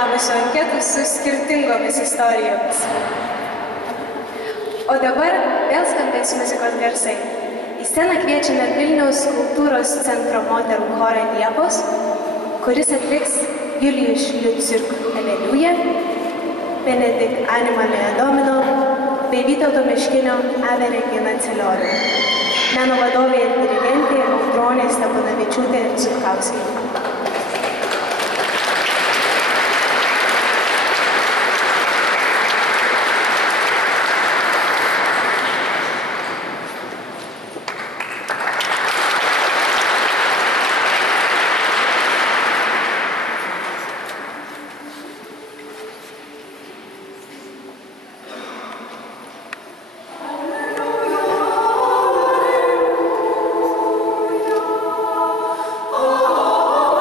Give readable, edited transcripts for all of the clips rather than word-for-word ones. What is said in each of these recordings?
davusių anketų su skirtingomis istorijomis. O dabar vėl skambės muzikos garsai. Į sceną kviečiame Vilniaus kultūros centro moterų chorą Liepos, kuris atliks Julijus Liucirk Aleliuja, Benedikt Anima Mea Domino bei Vytauto Miškinio Ave Regina Celiorium. Meno vadovė ir dirigentė Audronė Steponavičiūtė Cutkauskienė. Oh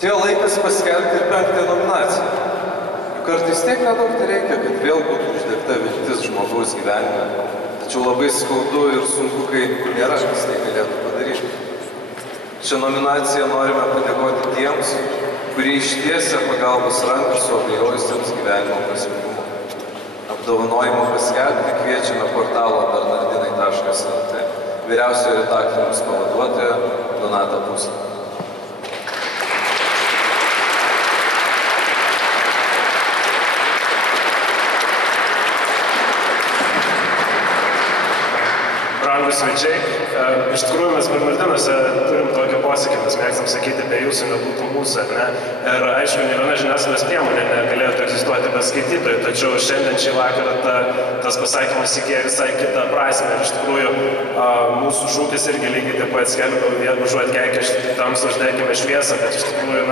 Atėjo laikas paskelbti ir 5. nominaciją. Juk kartais tiek nedaug tai reikia, kad vėl būtų uždegta viltis žmogaus gyvenime. Tačiau labai skaudu ir sunku, kai nėra, kas tai galėtų padaryti. Šią nominaciją norime padėkoti tiems, kurie ištiesia pagalbos ranką suabejojusiems gyvenimo prasmingumu. Apdovanojimą paskelbti kviečiame portalo bernardinai.lt vyriausiojo redaktoriaus pavaduotoją Donatą Puslą. Brangus svečiai, iš tikrųjų mes Bernardinuose turim tokį posakį, mes mėgstam sakyti, be jūsų nebūtų mūsų, ar ne? Ir aišku, ne viena žiniasklaidos priemonė negalėtų egzistuoti be skaitytojų, tačiau šiandien šį vakarą tas pasakymas įgyja visai kitą prasmę. Ir iš tikrųjų mūsų šūkis irgi lygiai taip pat skelbia, užuot keikia tamsą uždegime šviesą, bet iš tikrųjų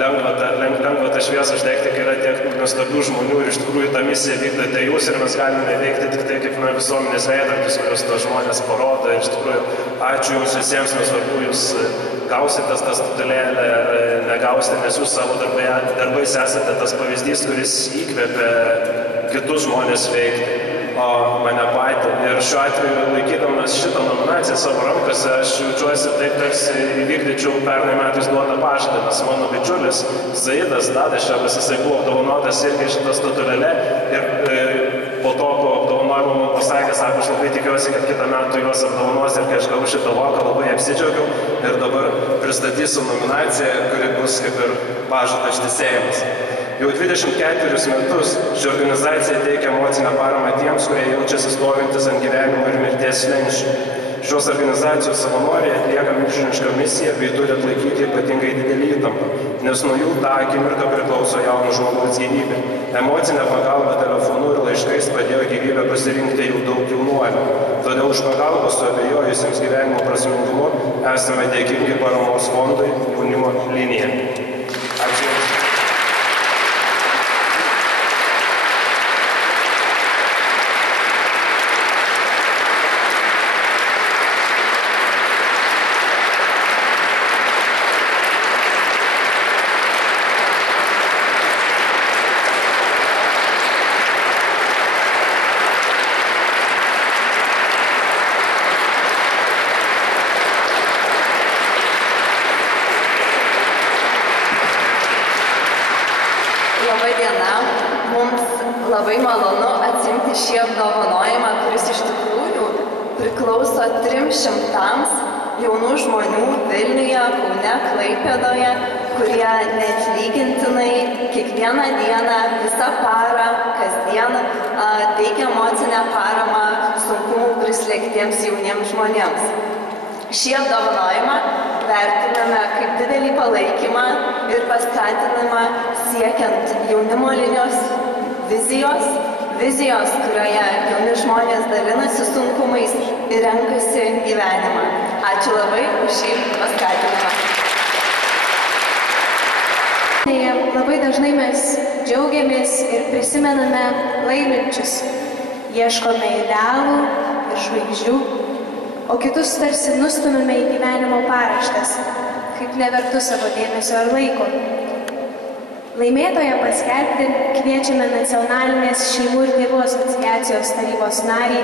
lengva tą šviesą uždegti, kai yra tiek nuostabių žmonių ir iš tikrųjų tą misiją vykdote jūs ir mes galime veikti tik tai kaip visuomenės veidrodis, kurios to žmonės parodo. Iš tikrųjų, ačiū jums visiems, nesvarbu, jūs gausite tą statulėlę ar negausite, nes jūs savo darbais esate tas pavyzdys, kuris įkvėpia kitus žmonės veikti, o mane patį. Ir šiuo atveju, laikydamas šitą nominaciją savo rankose, aš jaučiuosi taip, tarsi įvykdyčiau pernai metais duotą pažadą, nes mano bičiulis Zaidas Dadeševas, jisai buvo apdovanotas irgi šitą statulėlę ir po to po apdovanojimo man pasakė, sako, aš labai tikiuosi, kad kitą metų juos apdovanos ir kai aš gavau šitą voką, labai apsidžiaugiau ir dabar pristatysiu nominaciją, kuri bus kaip ir pažado ištesėjimas. Jau 24 metus ši organizacija teikia emocinę paramą tiems, kurie jaučiasi stovintis ant gyvenimo ir mirties slenksčio. Šios organizacijos savanoriai atlieka milžinišką misiją bei turi atlaikyti ypatingai didelį įtampą, nes nuo jų tą akimirką priklauso jauno žmogaus gyvybė. Emocinė pagalba telefonu ir laiškais padėjo gyvybę pasirinkti jau daug jaunuolių. Todėl už pagalbą suabejojusiems gyvenimo prasmingumu esame dėkingi paramos fondui Jaunimo linija. Ačiū Jums. Labai malonu atsiimti šį apdovanojimą, kuris iš tikrųjų priklauso 300 jaunų žmonių Vilniuje, Kaune, Klaipėdoje, kurie neatlygintinai kiekvieną dieną, visą parą, kasdien teikia emocinę paramą sunkumų prislėgtiems jauniems žmonėms. Šį apdovanojimą vertiname kaip didelį palaikymą ir paskatinamą siekiant jaunimo linijos vizijos, kurioje jauni žmonės dalinasi sunkumais ir renkasi gyvenimą. Ačiū labai už šį paskatinimą. Labai dažnai mes džiaugiamės ir prisimename laiminčius. Ieškome idealų ir žvaigždžių, o kitus tarsi nustumime į gyvenimo paraštes, kaip nevertų savo dėmesio ar laiko. Laimėtoją paskelbti kviečiame Nacionalinės šeimų ir tėvų asociacijos tarybos narį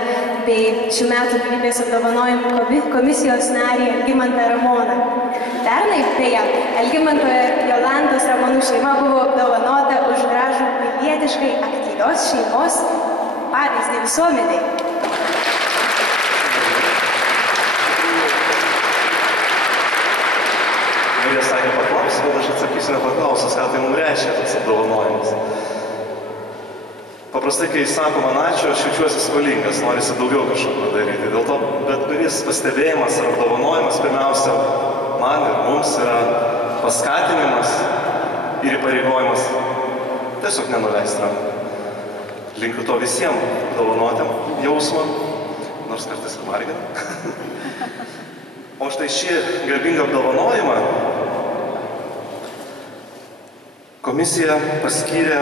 bei šių metų gyvybės apdovanojimų komisijos narį Algimantą Ramoną. Pernai, beje, Algimanto ir Jolantos Ramonų šeima buvo apdovanota už gražų pilietiškai aktyvios šeimos pavyzdį visuomeniai. Jie sakė paklausti, bet aš atsakysiu nepaklausęs, ką tai mums reiškia tas apdovanojimas. Paprastai, kai sako man ačiū, aš jaučiuosi skolingas, norisi daugiau kažko padaryti. Dėl to bet kuris pastebėjimas ar apdovanojimas pirmiausia man ir mums yra paskatinimas ir įpareigojimas tiesiog nenuleisti rankų. Linkiu to visiems apdovanotėm jausmą, nors kartais ir vargina. O štai šį garbingą apdovanojimą komisija paskyrė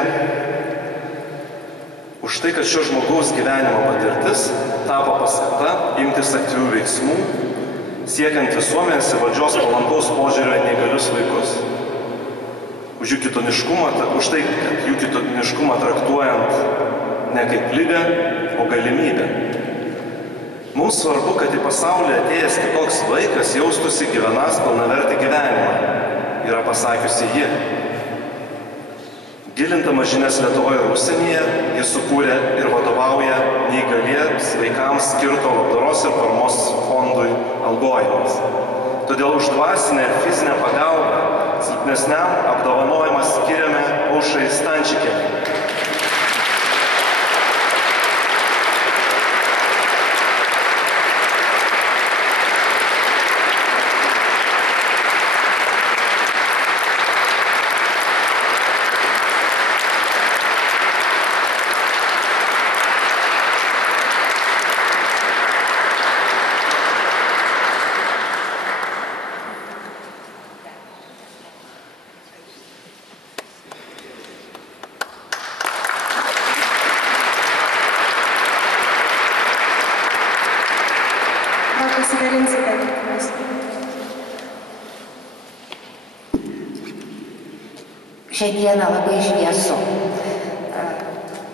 už tai, kad šio žmogaus gyvenimo patirtis tapo paskata imtis aktyvių veiksmų, siekiant visuomenės ir valdžios palankaus požiūrio į neįgalius vaikus. už tai, kad jų kitoniškumą traktuojant ne kaip ligą, o galimybę. Mums svarbu, kad į pasaulį atėjęs kitoks vaikas jaustųsi gyvenas pilnavertį gyvenimą, yra pasakiusi ji. Gilindama žinias Lietuvoje ir užsienyje, jis sukūrė ir vadovauja neįgaliems vaikams skirto labdaros ir paramos fondui Algojimas. Todėl už dvasinę ir fizinę pagalbą silpnesniam apdovanojimą skiriame Aušrai Stančikienei. Šiandieną labai šviesu,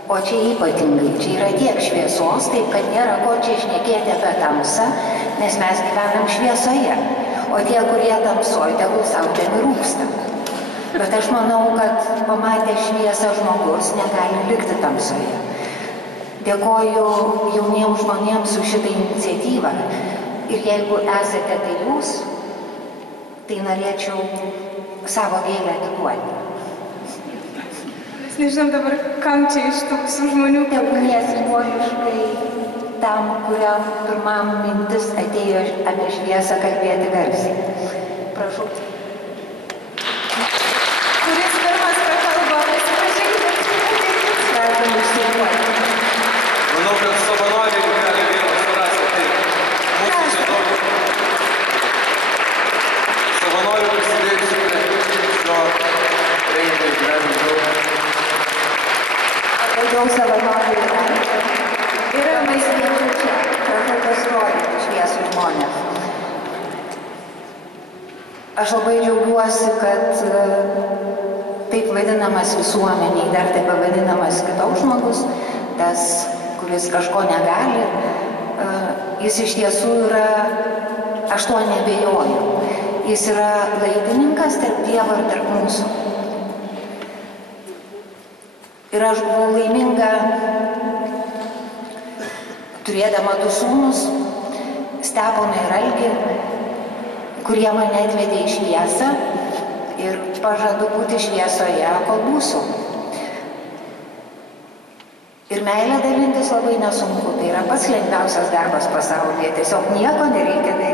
o čia ypatingai, čia yra tiek šviesos, taip kad nėra ko čia šnekėti apie tamsą, nes mes gyvenam šviesoje, o tie, kurie tamsoje, tegul savo ten rūksta. Bet aš manau, kad pamatę šviesą žmogus negali likti tamsoje. Dėkoju jauniems žmonėms už šitą iniciatyvą ir jeigu esate tai jūs, tai norėčiau savo gėlę atiduoti. Nežinom dabar, kam čia iš tų visų žmonių. Tebūnie simboliškai tam, kuriam pirmam mintis atėjo apie šviesą kalbėti garsiai. Prašau. Kuris pirmas prakalbo, prisipažinkite. Prašom užsienoti. Manau, kad savanoriai gali vieną surasti. Tai mūsų čia daug savanorių prisidėjusių prie šio renginio gyvenimo. Daugiau savanorių yra maistiečių čia. Prašau pasirodyti šviesų žmonės. Aš labai džiaugiuosi, kad taip vadinamas visuomeniai, dar taip vadinamas kitoks žmogus, tas, kuris kažko negali, jis iš tiesų yra, aš to neabejoju, jis yra laidininkas tarp Dievo ir tarp mūsų. Ir aš buvau laiminga, turėdama du sūnus, Steponą ir Algį, kurie mane atvedė į šviesą ir pažadu būti šviesoje, kol būsiu. Ir meilę dalintis labai nesunku, tai yra pats lengviausias darbas pasaulyje, tiesiog nieko nereikia daryti.